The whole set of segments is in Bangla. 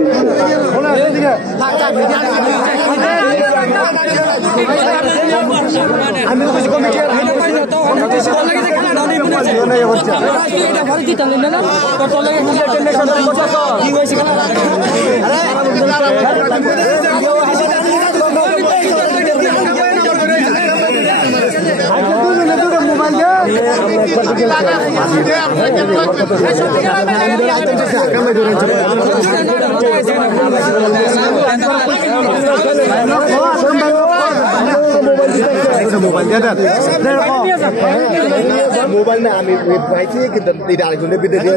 দিচ্ছে। মোবাইল না আমি পাইছি কিন্তু এটা আরেকজনের বিদ্যুৎ দিয়ে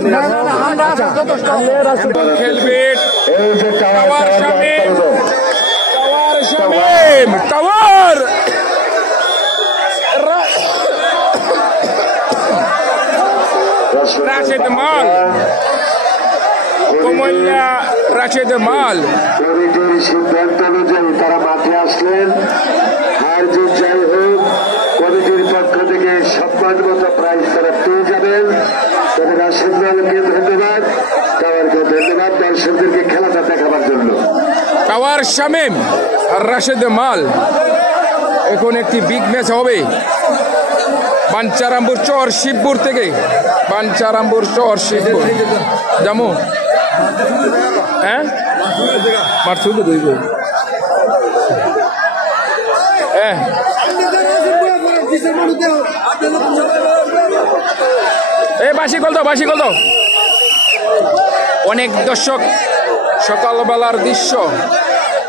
খেলবে টাওয়ার শামীম টাওয়ার রাশেদ মাল কুমিল্লা রাশেদ মাল কমিটির সিদ্ধান্ত অনুযায়ী তারা মাঠে আসলেন। আর যে যাই হোক কমিটির পক্ষ থেকে সম্মানগত প্রাইজ তারা পেয়ে যাবেন। তবে রাশেদ মালকে ধন্যবাদ, টাওয়ারকে ধন্যবাদ দর্শকদেরকে খেলাটা দেখাবার জন্য। টাওয়ার শামীম আর রাশেদ মাল এখন একটি বিগ ম্যাচ হবে বাঞ্চারামপুর চর শিবপুর থেকে। বাঞ্চারামপুর চর শিবপুর জামু হ্যাঁ মারছুল দইব হ্যাঁ বাসি কল দাও বাসি কল দাও। অনেক দর্শক সকালবেলার দৃশ্য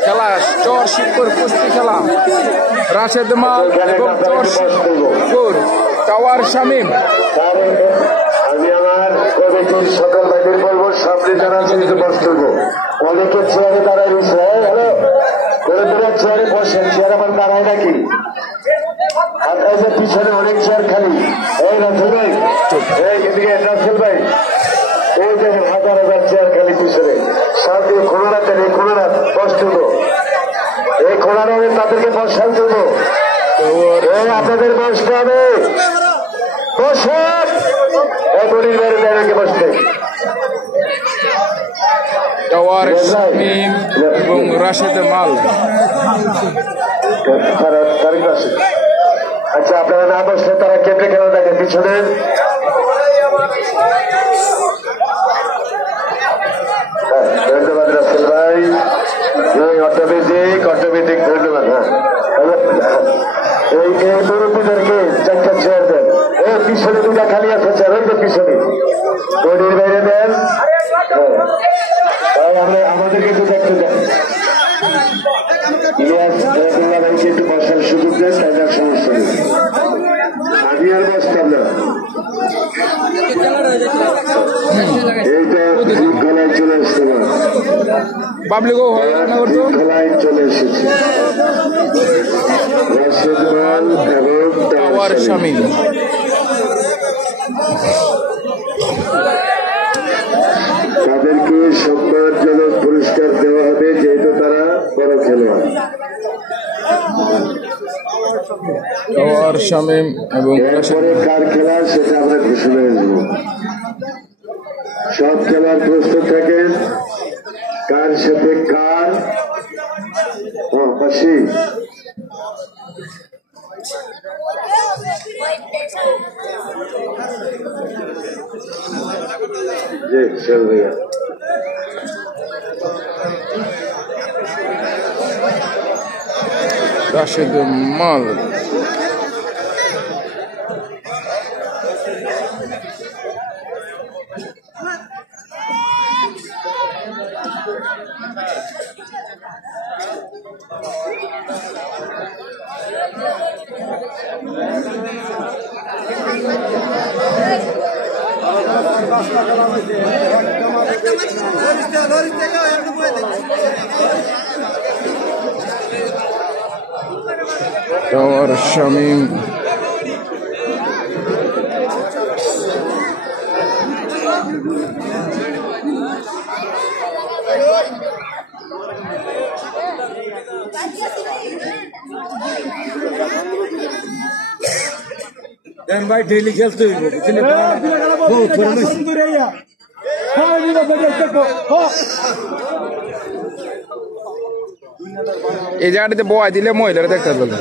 খেলা চর শিবপুর কুস্তি খেলা রাশেদ মাল এবং চর শিবপুর টাওয়ার শামীম। আমি আমার কমিটির সকল ভাইদের বলবো সামনে যারা কিন্তু বক্তব্য অনেকে চেয়ারে দাঁড়ায় রয়েছে। হ্যালো করে তোরা চেয়ারে বসে, চেয়ার আমার দাঁড়ায় নাকি? আপনার যে পিছনে অনেক চেয়ার খালি। এই রাসেল ভাই, এই এদিকে রাসেল ভাই, ওই দেখেন হাজার হাজার চেয়ার খালি পিছনে। সামনে খোলারা দেন, এই খোলারা বসতুব, এই খোলারা তাদেরকে বসার জন্য আপনাদের বসতে হবে। বসেন এখনই মেরে মেরে বসতে। টাওয়ার শামীম এবং রাশেদ মাল। আচ্ছা আপনারা না বসলে তারা কেটে খেলা দেখে পিছনে। ধন্যবাদ রাসেল ভাই, অটোমেটিক ধন্যবাদ। হ্যাঁ এই মুরব্বীদেরকে চারটা চেয়ার দেন। এই পিছনে দুটা খালি আছে চেয়ার, ওই যে পিছনে বডির বাইরে দেন। আমরা আমাদেরকে একটু দেখতে দেন। ইলিয়াস ভাইকে একটু বসার সুযোগ দেন, তাই সমস্যা নেই। আমি আর বসতাম না। এইটা গলায় চলে আসছে না, গলায় চলে এসেছে। রাশেদ মাল এবং টাওয়ার শামীম। তাদেরকে সম্মানজনক পুরস্কার দেওয়া হবে যেহেতু তারা বড় খেলোয়াড়। টাওয়ার শামীম এবং এরপরে কার খেলা সেটা আমরা ঘোষণা করব। সব খেলার প্রস্তুত থাকেন। কার সাথে কার পাশে চল ভাইয়া রাশেদ মাল। টাওয়ার শামীম ভাই ডেইলি খেলতে হইব বুঝলেন। এই জায়গাটিতে বয় দিলে মহিলারা দেখতে পাবে।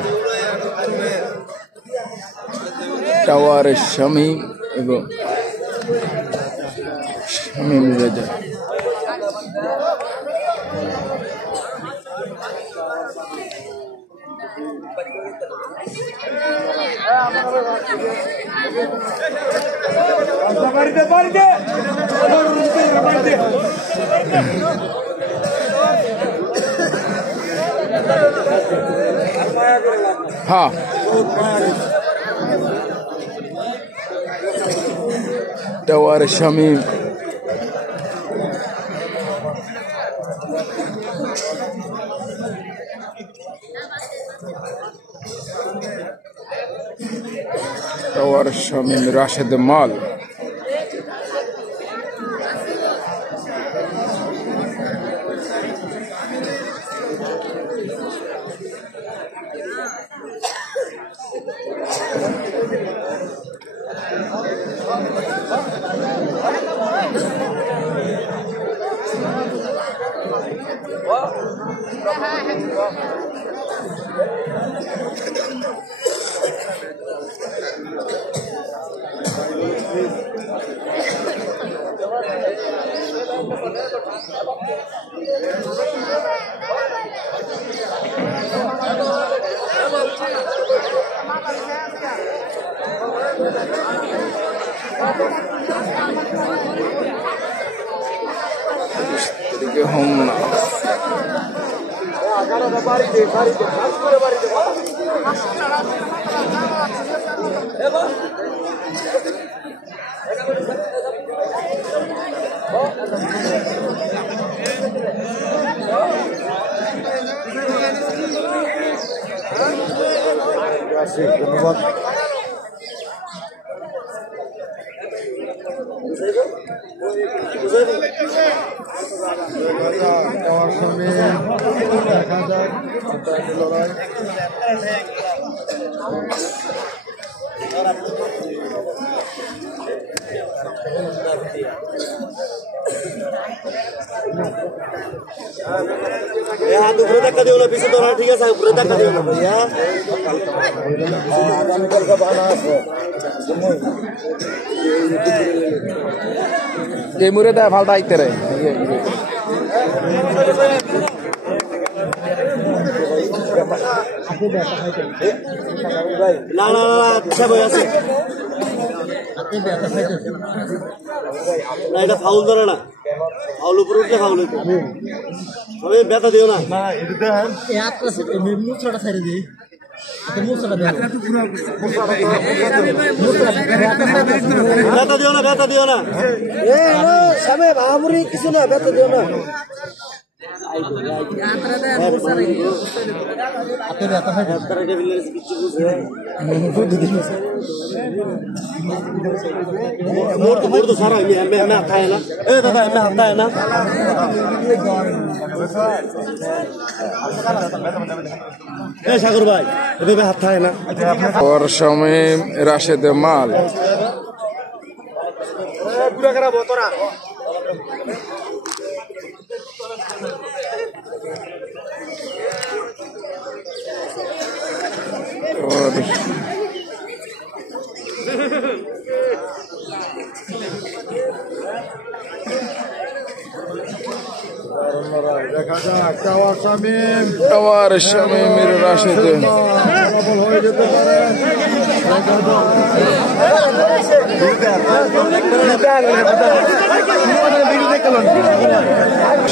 টাওয়ার শামীম এবং শামীম রেজা। হ্যাঁ টাওয়ার শামীম টাওয়ার শামীম রাশেদ মাল। ধন্যবাদ। টাওয়ার শামীম 1000 লড়াই হাত উপরে ধাক্কা দিও না, পিছু ধরা, ঠিক আছে? উপরে ধাক্কা দিও না ভাইয়া। আগামীকালকে বানা আছে এই মুরে দেয় ফালটা আইতে রে। না না না, আচ্ছা ভাই আছে না, এটা ফাউল ধরে না, ফাউল উপরে উঠলে ফাউল হইতো। তবে ব্যথা দিও না, ব্যথা দিও না, ব্যথা দিও না, কিছু না, ব্যথা দিও না। मोर तो सारा मैं आता है ना, ए दादा मैं आता है ना। ए सागर भाई এভাবে হাত থাকে না। টাওয়ার শামীম রাশেদ মাল। পুরা খারাপ তোরা দেখা যাক টাওয়ার শামীম টাওয়ার শামীমের রাশেদ ফলাফল হয়ে যেতে পারে।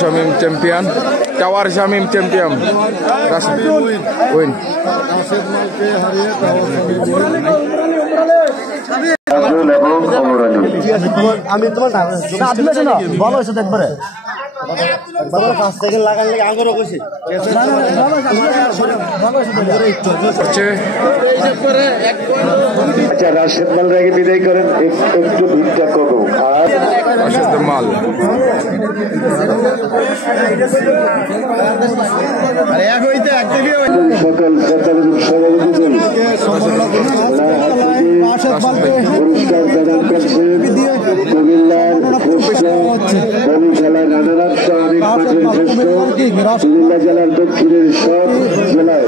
Shamim champion, tower Shamim champion, win. Rashed মালকে হারিয়ে টাওয়ার শামীম আমি তোমার ভালো হয়েছে দেখবারে পাঁচ সেকেন্ড লাগান লাগে আঙুরও কইছি আচ্ছা রাশেদ মাল রেখে বিদায় করেন, একটু ভিড়টা করবো। আর রাশেদ মাল সকল পুরস্কার প্রদান করছেন কুমিল্লার বলি খেলা রানার ব্যবসা অনেক মাঠের শ্রেষ্ঠ কুমিল্লা জেলার দক্ষিণের সব জেলায়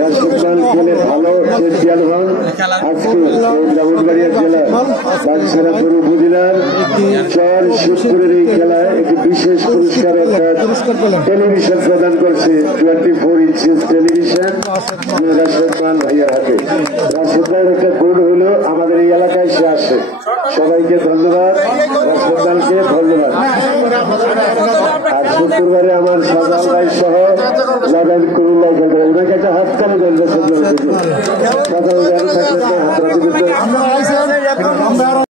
রাশিদ খেলে ভালো চ্যাম্পিয়ন হন। আজকে ব্রাহ্মণবাড়িয়া জেলার বাঞ্ছারাপুর উপজেলার চর শিবপুরের এই খেলায় একটি বিশেষ পুরস্কার অর্থাৎ টেলিভিশন প্রদান করছে 24 ইঞ্চি টেলিভিশন রাশিদ ভাইয়ের হাতে। রাশিদ ভাইয়ের একটা গুণ হলো আমাদের এই এলাকায় সে আসে। সবাইকে ধন্যবাদ, রাশিদকে ধন্যবাদ। আর শুক্রবারে আমার সাজাল ভাই সহ লাগান কুমিল্লা খেলবে, ওনাকে একটা হাততালি দেন সাজাল ভাই থাকলে হাত রাখতে